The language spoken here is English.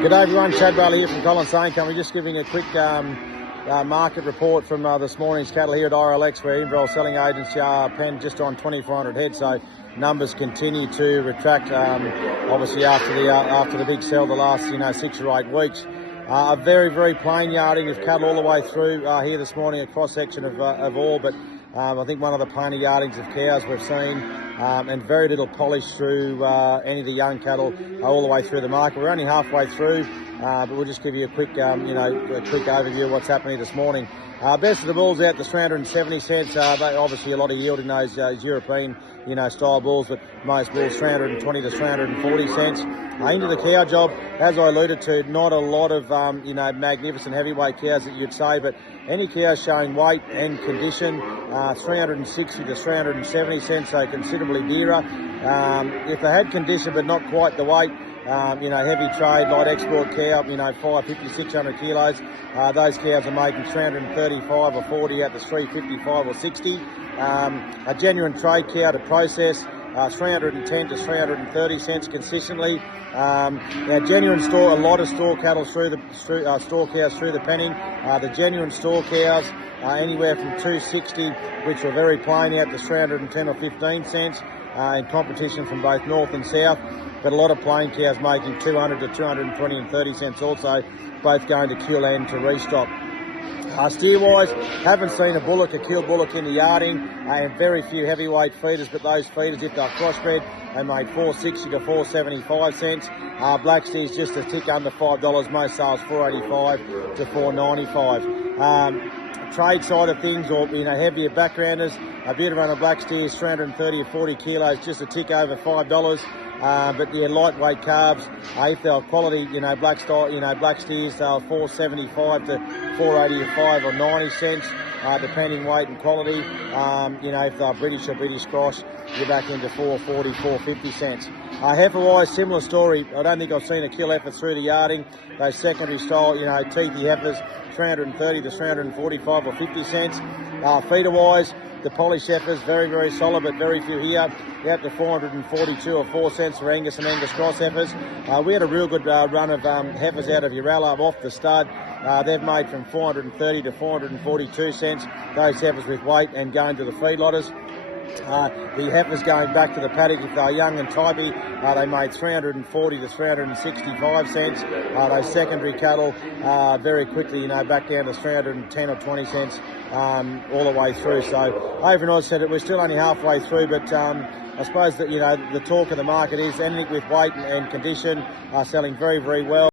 G'day everyone, Chad Bailey here from Collins Sane Company. Just giving a quick market report from this morning's cattle here at RLX, where Inverell selling agents penned just on 2,400 head. So numbers continue to retract, obviously after the big sell the last 6 or 8 weeks. A very plain yarding of cattle all the way through here this morning, a cross section of all, but I think one of the plainer yardings of cows we've seen, and very little polish through any of the young cattle all the way through the market. We're only halfway through, but we'll just give you a quick, a quick overview of what's happening this morning. Best of the bulls out to 370 cents. They obviously a lot of yield in those European, style bulls, but most bulls 320 to 340 cents. Into the cow job, as I alluded to, not a lot of, magnificent heavyweight cows that you'd say, but any cows showing weight and condition, 360 to 370 cents, so considerably dearer. If they had condition but not quite the weight, heavy trade, light export cow, 550, 600 kilos, those cows are making 335 or 40 out to 355 or 60. A genuine trade cow to process, 310 to 330 cents consistently. Now genuine store, a lot of store cattle through store cows through the penning. The genuine store cows anywhere from 260, which were very plain, out to 310 or 15 cents. In competition from both north and south, but a lot of plain cows making 200 to 220 and 30 cents also, both going to kill and to restock. Steer-wise, haven't seen a bullock, a killed bullock in the yarding, and very few heavyweight feeders, but those feeders, if they're crossbred, they made 460 to 475 cents. Black steers just a tick under $5, most sales 485 to 495. Trade side of things, or heavier backgrounders, a bit around a black steers 330 or 40 kilos, just a tick over $5. But lightweight calves, if they're quality, black steers, they're 475 to 485 or 90 cents, depending weight and quality. If they're British or British cross, you're back into 440, 450 cents. Heifer-wise, similar story. I don't think I've seen a kill heifer through the yarding. Those secondary style, teethy heifers, 330 to 345 or 50 cents. Feeder-wise, the polish heifers, very solid, but very few here. Out to 442 or 4 cents for Angus and Angus cross heifers. We had a real good run of heifers out of Inverell off the stud. They've made from 430 to 442 cents. Those heifers with weight and going to the feedlotters. The heifers going back to the paddock, if they're young and typey, they made 340 to 365 cents. Those secondary cattle very quickly, back down to 310 or 20 cents all the way through. So overall, said it, we're still only halfway through, but I suppose that the talk of the market is anything with weight and condition are selling very well.